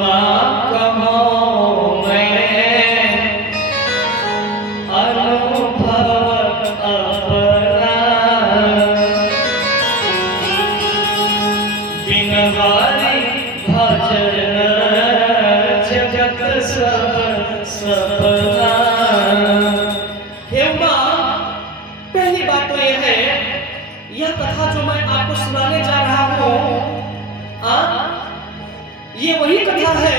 उमा कहो मैं अनुभव अपना बिनवारी भजन जगत सब सपना। हे उमा, पहली बात तो यह है, यह कथा जो मैं आपको सुनाने जा रहा हूँ, ये वही कथा है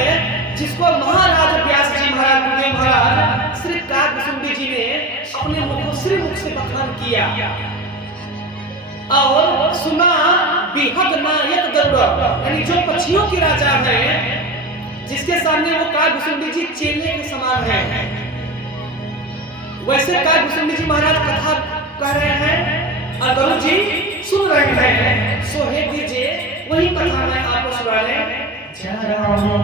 जिसको महाराज व्यास जी महाराज, गुरुदेव महाराज श्री काकभुसुंडी जी ने अपने मुख से बखान किया और सुना। बिहग नायक गरुड़, यानी जो पक्षियों के राजा हैं, जिसके सामने वो काकभुसुंडी जी चेले के समान हैं, वैसे काकभुसुंडी जी महाराज कथा कह रहे हैं और गरुड़ जी सुन रहे हैं। सो हे दीजिए, वही कथा मैं आपको सुनाने जा रहा हूं।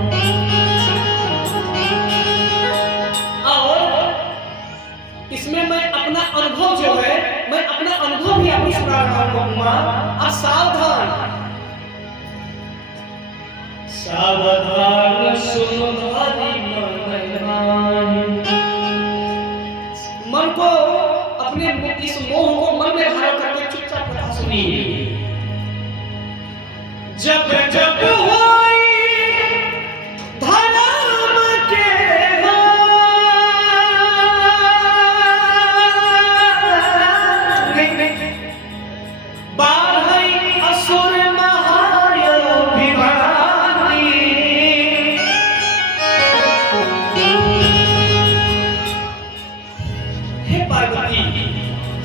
और इसमें मैं अपना अनुभव जो है, मैं अपना अनुभव भी आपको सुना रहा हूं। अब सावधान सावधान सुनो धरी मन को, अपने इस मोह को मन में धारण करके चुपचाप कथा सुनिए। जब जब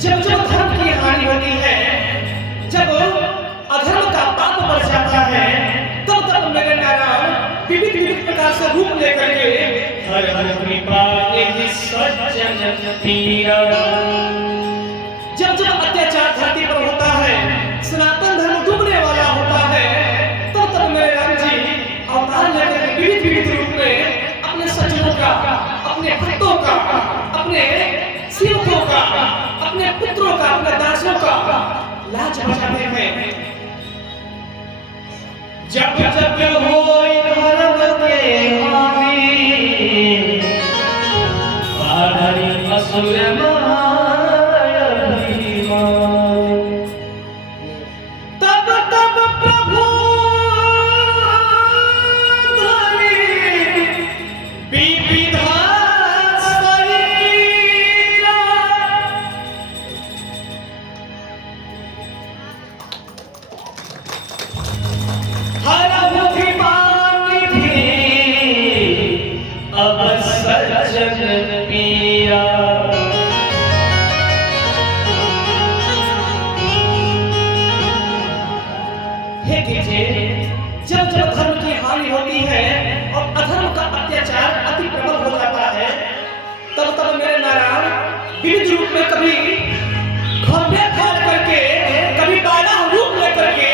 जब जब धर्म की हानि होती है, जब अधर्म का पाप बढ़ जाता है, तब तब मेरे नारायण विविध प्रकार से रूप लेकर के हर हर कृपा निधि सज्जन पीरा। जब जब अत्याचार धरती पर होता है, सनातन धर्म डूबने वाला होता है, तब तब मेरे राम जी अवतार लेकर के विविध रूप में अपने सज्जनों का, अपने भक्तों का, अपने सेवकों का, अपने पुत्रों का, अपने दासों का लाज बचाते हैं। जब जब होई धर्म के हानि, बाधरी असुर माया अभिमान, तब तब प्रभु धरि विविधा जब जब धर्म की हानि होती है और अधर्म का अत्याचार अति प्रबल हो जाता है, तब तब मेरे नारायण विविध रूप में कभी खंभे फाड़ करके, कभी बाला रूप लेकर के,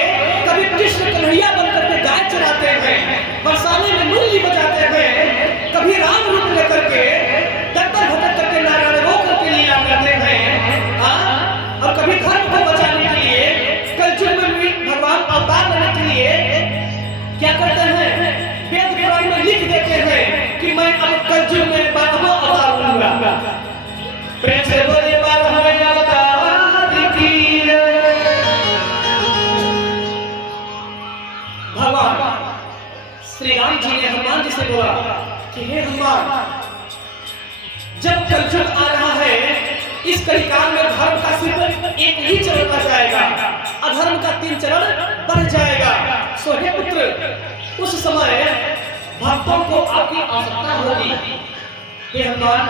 कभी कृष्ण कन्हैया बन करके गाय चराते हैं, बरसाने में मुरली बजाते हैं, कभी राम रूप लेकर के डक्कर भटक करके नारायण रो करके लीला करते हैं, और कभी धर्म को बचाने के लिए कलयुग में भगवान अवतार लेने के लिए क्या करते हैं, वेद पुराण में लिख देते हैं कि मैं अब कलयुग में 12वां अवतार लूंगा। प्रेम से बोले 12वें अवतार की भगवान श्री राम जी ने हनुमान जी से बोला कि हे हनुमान, जब कलयुग आ रहा है, इस कलिकाल में धर्म का सिर्फ एक ही चरण रह जाएगा, अधर्म का 3 चरण बढ़ जाएगा। सो हे पुत्र, उस समय भक्तों को आपकी आवश्यकता होगी। हे हनुमान,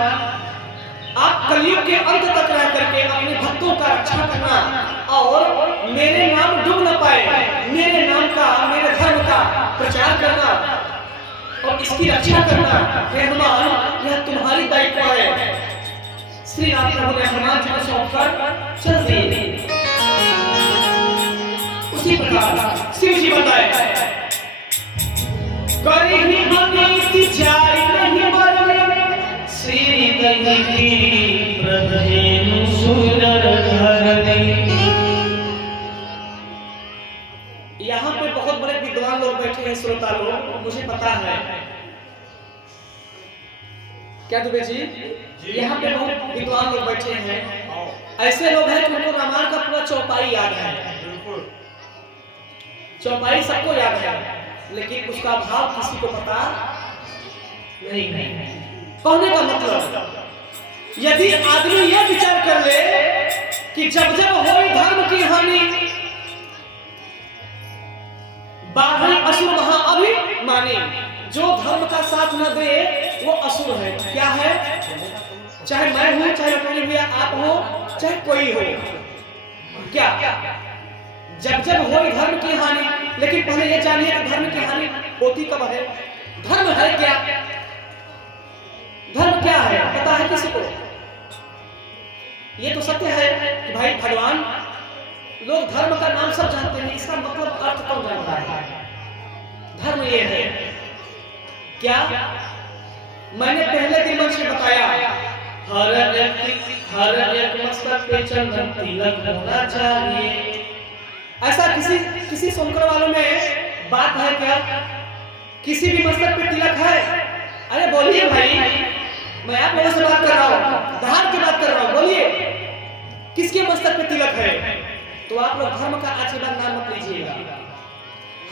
आप कलयुग के अंत तक रह करके अपने भक्तों का रक्षा करना और मेरे नाम डूब न पाए, मेरे नाम का, मेरे धर्म का प्रचार करना और इसकी रक्षा करना। हे हनुमान, यह तुम्हारी दायित्व है। श्री राम प्रभु ने हनुमान जी को सौंपकर चल दिए। उसी प्रकार शिव जी बताए, करी अनीति जाय नहीं बरने, श्री दही प्रधेनु सुंदर धरनी। यहाँ पे बहुत बड़े विद्वान लोग बैठे हैं, श्रोता लोग, मुझे पता है क्या दुबे जी, यहाँ पे बहुत विद्वान लोग बैठे हैं, ऐसे लोग हैं जिनको रामायण का पूरा चौपाई याद है, चौपाई सबको याद है, लेकिन उसका भाव किसी को पता नहीं है। कहने का मतलब, यदि आदमी यह विचार कर ले कि जब जब हो धर्म की हानि, बाघ असुर वहां अभिमानी, जो धर्म का साथ न दे वो असुर है। क्या है? चाहे मैं हूं, चाहे कोई भैया आप हो, चाहे कोई हो, क्या जब जब हो धर्म की हानि। लेकिन पहले ये जानिए कि धर्म की हानि होती कब है? धर्म है क्या? धर्म क्या है पता है किसी को? ये तो सत्य है कि भाई भगवान, लोग धर्म का नाम सब जानते हैं, इसका मतलब अर्थ कौन जानता है? धर्म ये है क्या? मैंने पहले दिन मंच में बताया, हर एक मस्तक पे चंदन तिलक होना चाहिए। ऐसा किसी सुनकर वालों में बात है क्या? किसी भी मस्तक पे तिलक है? अरे बोलिए भाई, मैं आप लोगों से बात कर रहा हूँ, धार की बात कर रहा हूँ, बोलिए किसके मस्तक पे तिलक है? तो आप लोग धर्म का आशीर्वाद नाम मत लीजिएगा।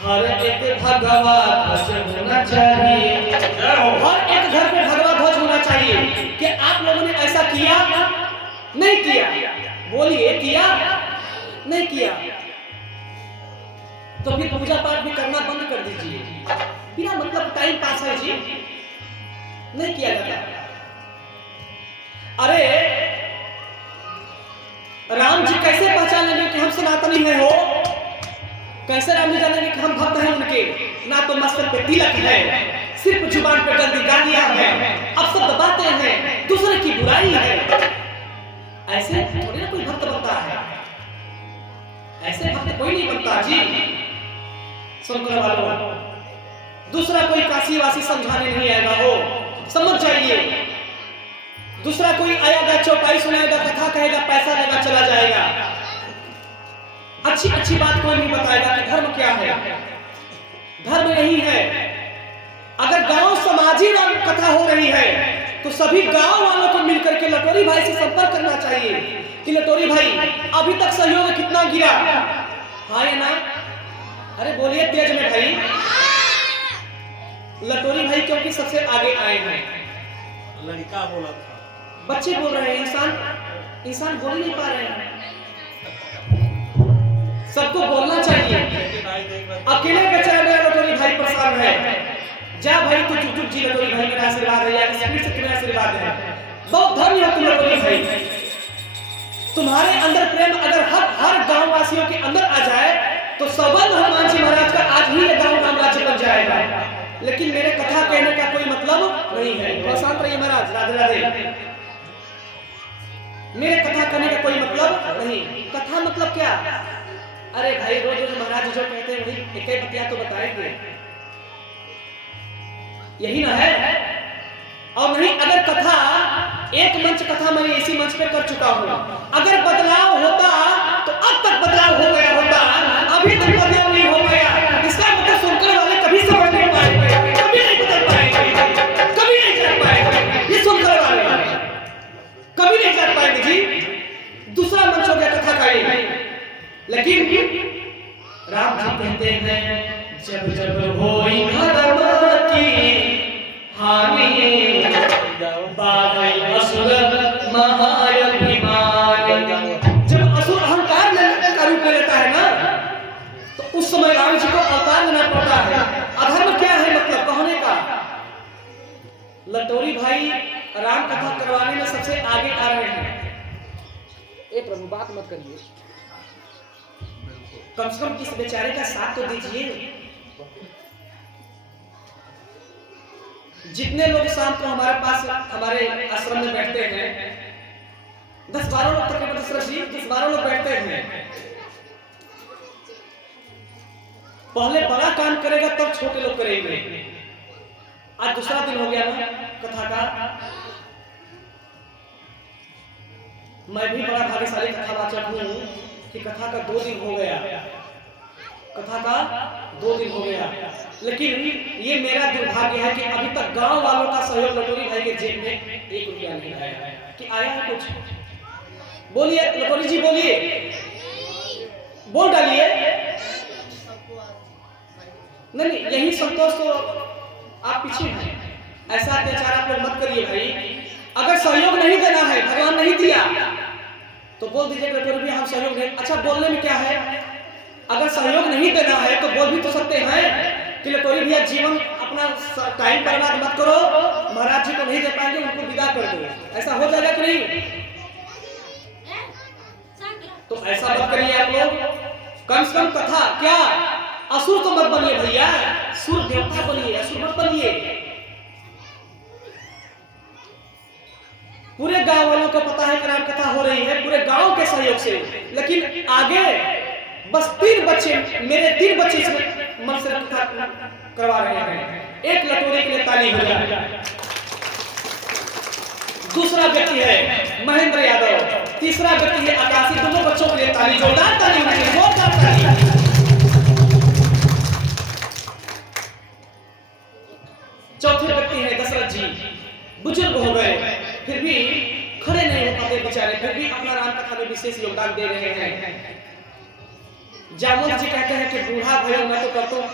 हर एक भगवा ध्वज होना चाहिए, हर एक घर पे भगवा ध्वज होना चाहिए। कि आप लोगों ने ऐसा किया नहीं किया? बोलिए किया नहीं किया? तो फिर पूजा पाठ भी करना बंद कर दीजिए, बिना मतलब टाइम पास है जी, नहीं किया जाता। अरे राम जी कैसे पहचान लेंगे कि हम सनातनी हैं हो? कैसे राम जी जानेंगे कि हम भक्त हैं उनके? ना तो मस्तक पे तिलक है, सिर्फ जुबान पे गंदी गालियां हैं, अब सब बातें हैं, दूसरे की बुराई है। ऐसे थोड़ी ना कोई भक्त बनता है, ऐसे भक्त कोई नहीं बनता जी। सुनकर वालों, दूसरा कोई काशी वासी समझाने नहीं आएगा हो, समझ जाइए। दूसरा कोई आएगा, चौपाई सुनाएगा, कथा कहेगा, पैसा लेगा, चला जाएगा। अच्छी बात कोई नहीं बताएगा कि धर्म क्या है। धर्म यही है, अगर गांव समाजी कथा हो रही है तो सभी गांव वालों को मिलकर के लटोरी भाई से संपर्क करना चाहिए कि लटोरी भाई अभी तक सहयोग कितना गिरा, हाँ या ना? अरे बोलिए तेज में भाई। लटोरी भाई क्योंकि सबसे आगे आए हैं। लड़का बोला था, बच्चे बोल रहे हैं, इंसान बोल नहीं पा रहे हैं। सबको बोलना चाहिए। अकेले बेचारा मेरा लटोरी भाई परेशान है। जा भाई तू चुप जी, लटोरी भाई मेरा आशीर्वाद है, या स्पीड से तुम्हारा आशीर्वाद है। बहुत धन्य हो तुम लटोरी भाई, तुम्हारे अंदर प्रेम अगर हर गांव वासियों के अंदर आ जाए तो सौगंध हनुमान जी महाराज का आज ही गांव राम राज्य बन जाएगा। लेकिन मेरे कथा कहने का कोई मतलब नहीं है। शांत रहिए महाराज, राधे राधे। मेरे कथा करने का कोई मतलब नहीं। कथा मतलब क्या? अरे भाई रोज रोज महाराज जो कहते हैं वही एक ही बतिया तो बताएंगे, यही ना है। और नहीं, अगर कथा एक मंच कथा मैं इसी मंच पे कर चुका हूँ, अगर बदलाव होता तो अब तक बदलाव हो गया होता, अभी तक बदलाव नहीं हो गया। इसका मतलब सुनकर वाले कभी समझ नहीं पाएंगे, कभी नहीं बदल पाएंगे, कभी नहीं कर पाएंगे। ये सुनकर वाले कभी नहीं कर पाएंगे जी। दूसरा मंच हो गया कथा का ये। लेकिन राम जी कहते हैं जब जब होई धर्म की हानि, बाघई असुर महाअभिमान। जब असुर अहंकार का रूप ले लेता है ना, तो उस समय राम जी को अवतार लेना पड़ता है। अधर्म क्या है मतलब कहने का? लटोरी भाई राम कथा करवाने में सबसे आगे आ रहे हैं। ए प्रभु बात मत करिए, कम से कम इस बेचारे का साथ तो दीजिए। जितने लोग शाम को हमारे पास हमारे आश्रम में बैठते हैं, 10-12 लोग तकरीबन 10-12 लोग बैठते हैं। पहले बड़ा काम करेगा तब छोटे लोग करेंगे। आज दूसरा दिन हो गया ना कथा का। मैं भी बड़ा भाग्यशाली कथावाचक हूँ कि कथा का 2 दिन हो गया, कथा का 2 दिन हो गया। लेकिन ये मेरा दुर्भाग्य है कि अभी तक गांव वालों का सहयोग लटोरी भाई के जेब में 1 रुपया नहीं आया कि आया है कुछ? बोलिए लटोरी जी, बोलिए, बोल डालिए। नहीं, यही संतोष तो आप पीछे हैं। ऐसा अत्याचार आप लोग मत करिए भाई। अगर सहयोग नहीं देना है, भगवान नहीं दिया तो बोल दीजिए लटोरी भी हम सहयोग नहीं। अच्छा, बोलने में क्या है? अगर सहयोग नहीं देना है तो बोल भी तो सकते हैं कि लटोरी भैया जीवन अपना टाइम बर्बाद मत करो, महाराज जी को नहीं दे पाएंगे, उनको विदा कर दो। ऐसा हो जाएगा कि नहीं? तो ऐसा मत करिए आप लोग। कम से कम कथा क्या, असुर तो मत बनिए भैया, सुर देवता बनिए, असुर मत बनिए। पूरे गांव वालों को पता है कि राम कथा हो रही है, पूरे गांव के सहयोग से, लेकिन आगे बस 3 बच्चे, मेरे 3 बच्चे इसमें मन से कथा करवा रहे हैं। एक लटोरी के लिए ताली हो जाए। दूसरा व्यक्ति है महेंद्र यादव, तीसरा व्यक्ति है आकाशी। दोनों बच्चों के लिए ताली, जोरदार ताली होनी चाहिए, जोरदार ताली। चौथे व्यक्ति है दशरथ जी, बुजुर्ग हो गए फिर भी खड़े नहीं हो पाते बेचारे, फिर भी अपना राम कथा में विशेष योगदान दे रहे हैं। जामुन जी कहते हैं कि बूढ़ा भयो मैं तो करता हूं